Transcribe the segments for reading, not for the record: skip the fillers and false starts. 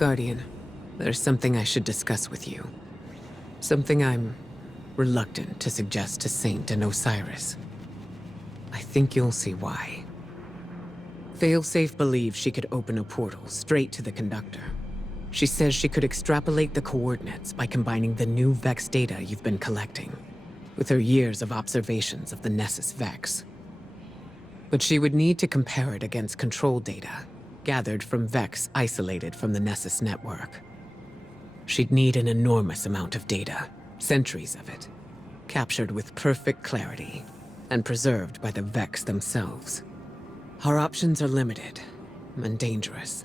Guardian, there's something I should discuss with you. Something I'm reluctant to suggest to Saint and Osiris. I think you'll see why. Failsafe believes she could open a portal straight to the conductor. She says she could extrapolate the coordinates by combining the new Vex data you've been collecting with her years of observations of the Nessus Vex. But she would need to compare it against control data gathered from Vex isolated from the Nessus network. She'd need an enormous amount of data, centuries of it, captured with perfect clarity and preserved by the Vex themselves. Our options are limited and dangerous.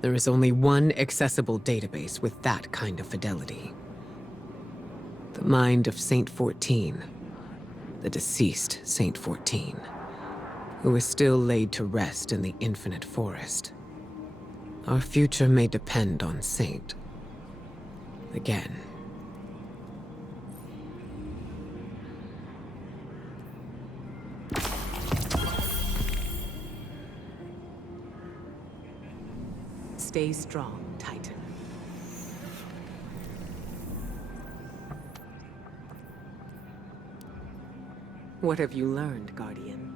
There is only one accessible database with that kind of fidelity. The mind of Saint 14, the deceased Saint 14, who is still laid to rest in the infinite forest. Our future may depend on Saint. Again. Stay strong, Titan. What have you learned, Guardian?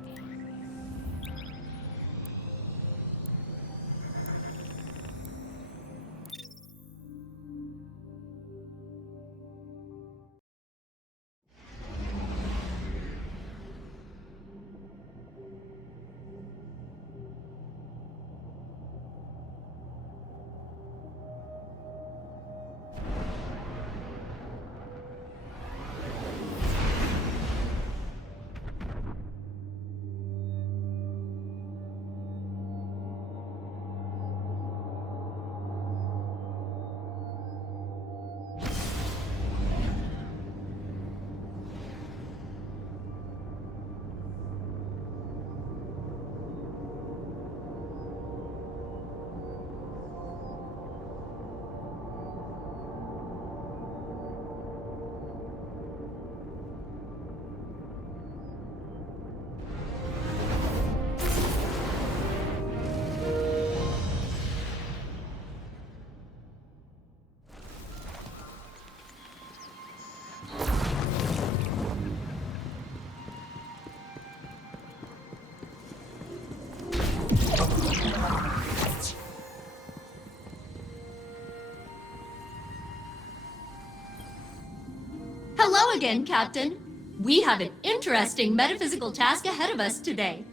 Hello again, Captain. We have an interesting metaphysical task ahead of us today.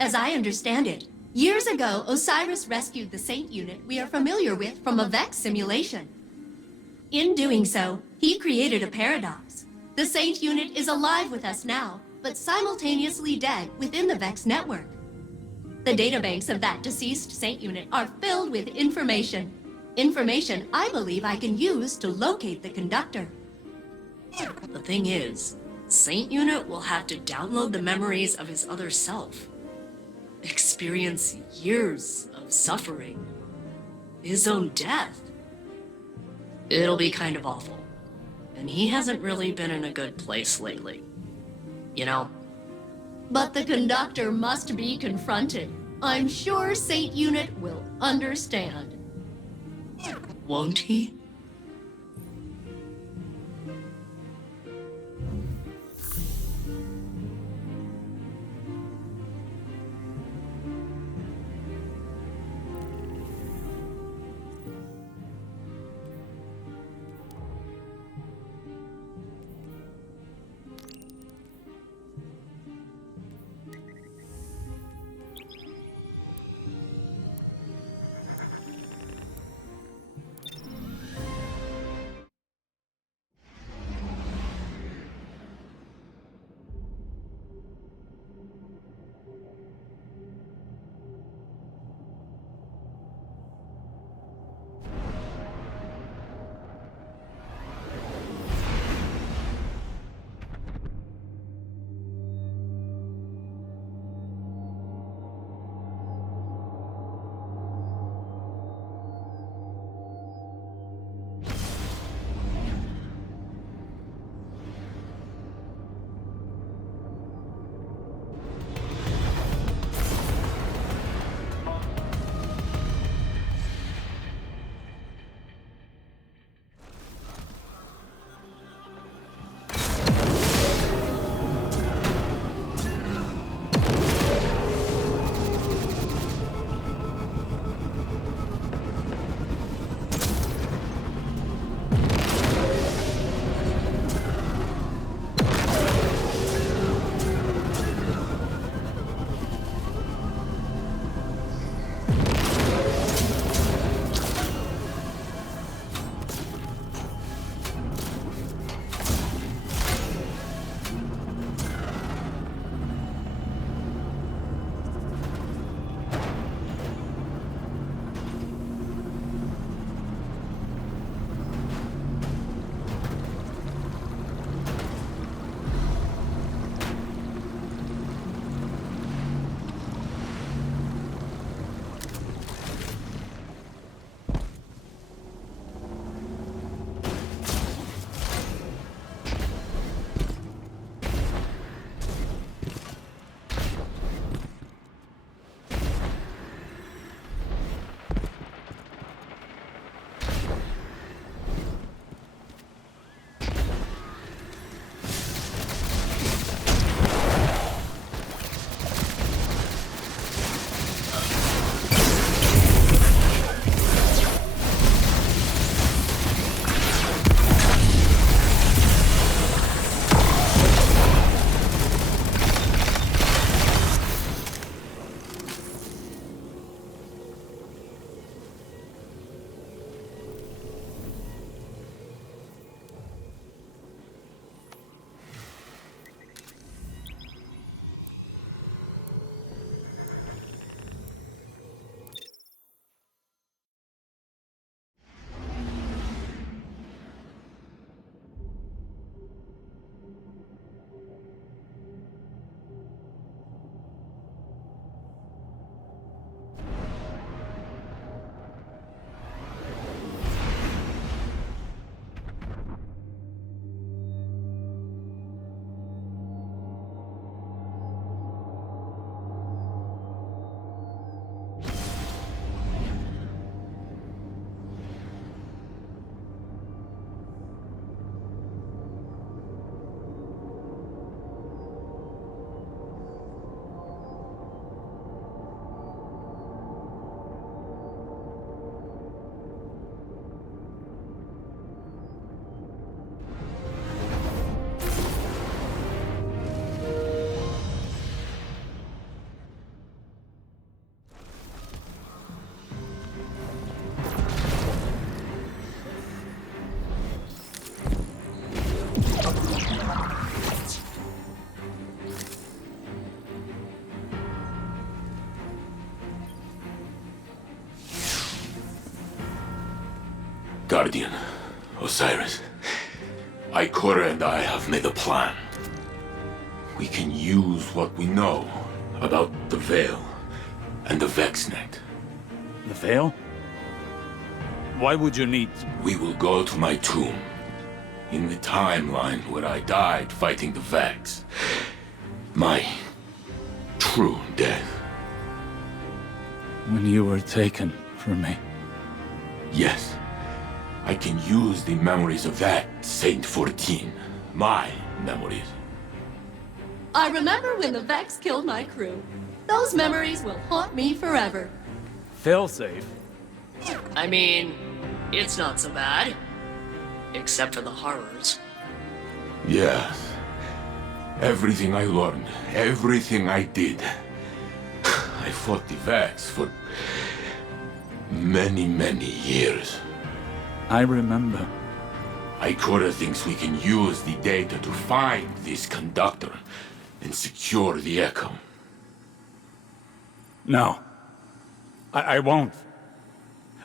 As I understand it, years ago, Osiris rescued the Saint unit we are familiar with from a Vex simulation. In doing so, he created a paradox. The Saint unit is alive with us now, but simultaneously dead within the Vex network. The databanks of that deceased Saint unit are filled with information. Information I believe I can use to locate the conductor. The thing is, Saint Unit will have to download the memories of his other self. Experience years of suffering. His own death. It'll be kind of awful. And he hasn't really been in a good place lately. You know? But the conductor must be confronted. I'm sure Saint Unit will understand. Won't he? Guardian, Osiris, Ikora and I have made a plan. We can use what we know about the Veil and the Vexnet. The Veil? Why would you need... We will go to my tomb, in the timeline where I died fighting the Vex. My true death. when you were taken from me? Yes. I can use the memories of that Saint 14. My memories. I remember when the Vex killed my crew. Those memories will haunt me forever. Failsafe? I mean, it's not so bad. Except for the horrors. Yes. Everything I learned, everything I did. I fought the Vex for many, many years. I remember. Ikora thinks we can use the data to find this conductor and secure the Echo. No. I won't.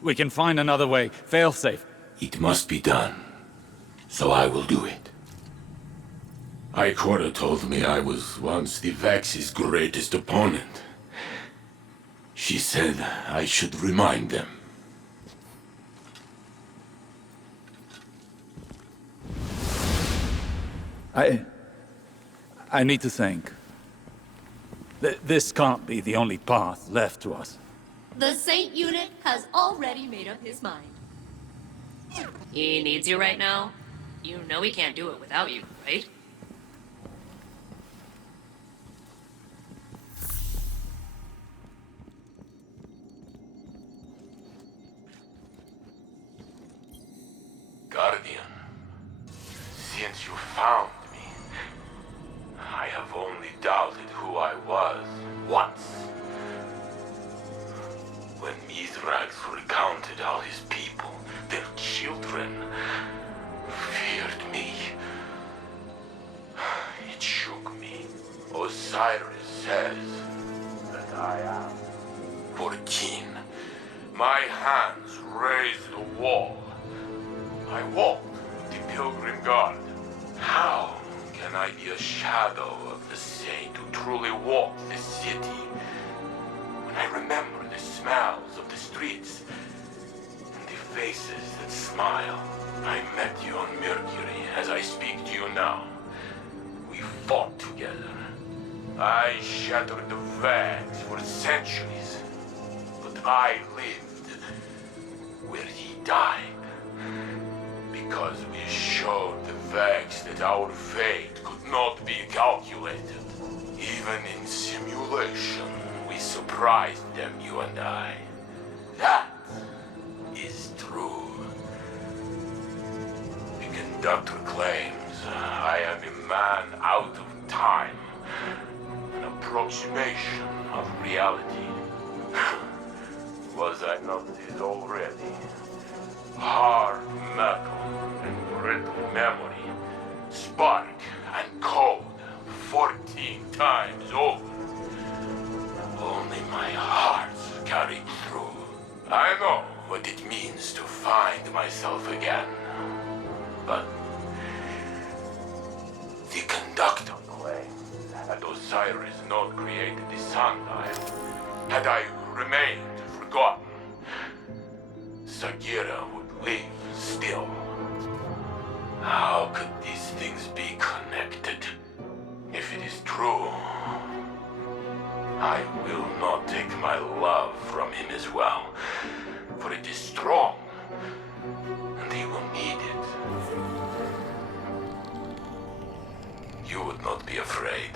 We can find another way. Failsafe. It must be done. So I will do it. Ikora told me I was once the Vex's greatest opponent. She said I should remind them. I need to think. This can't be the only path left to us. The Saint unit has already made up his mind. He needs you right now. You know he can't do it without you, right? Guardian, since you found me, I have only doubted who I was once. When Mithrax recounted how his people, their children, feared me, it shook me. Osiris says that I am 14. My hands raised the wall. I walked with the Pilgrim Guard. How can I be a shadow of the saint who truly walked the city? When I remember the smells of the streets and the faces that smile. I met you on Mercury as I speak to you now. We fought together. I shattered the Vex for centuries, but I lived where he died. Because we showed the Vex that our fate could not be calculated. Even in simulation, we surprised them, you and I. That is true. The conductor claims I am a man out of time. An approximation of reality. Was I not this already? Hard metal and brittle memory, spark and code 14 times over. Only my heart's carried through. I know what it means to find myself again. But the conductor claims that Osiris not created the sundial. Had I remained forgotten, Sagira would live still. How could these things be connected? If it is true, I will not take my love from him as well, for it is strong, and he will need it. You would not be afraid.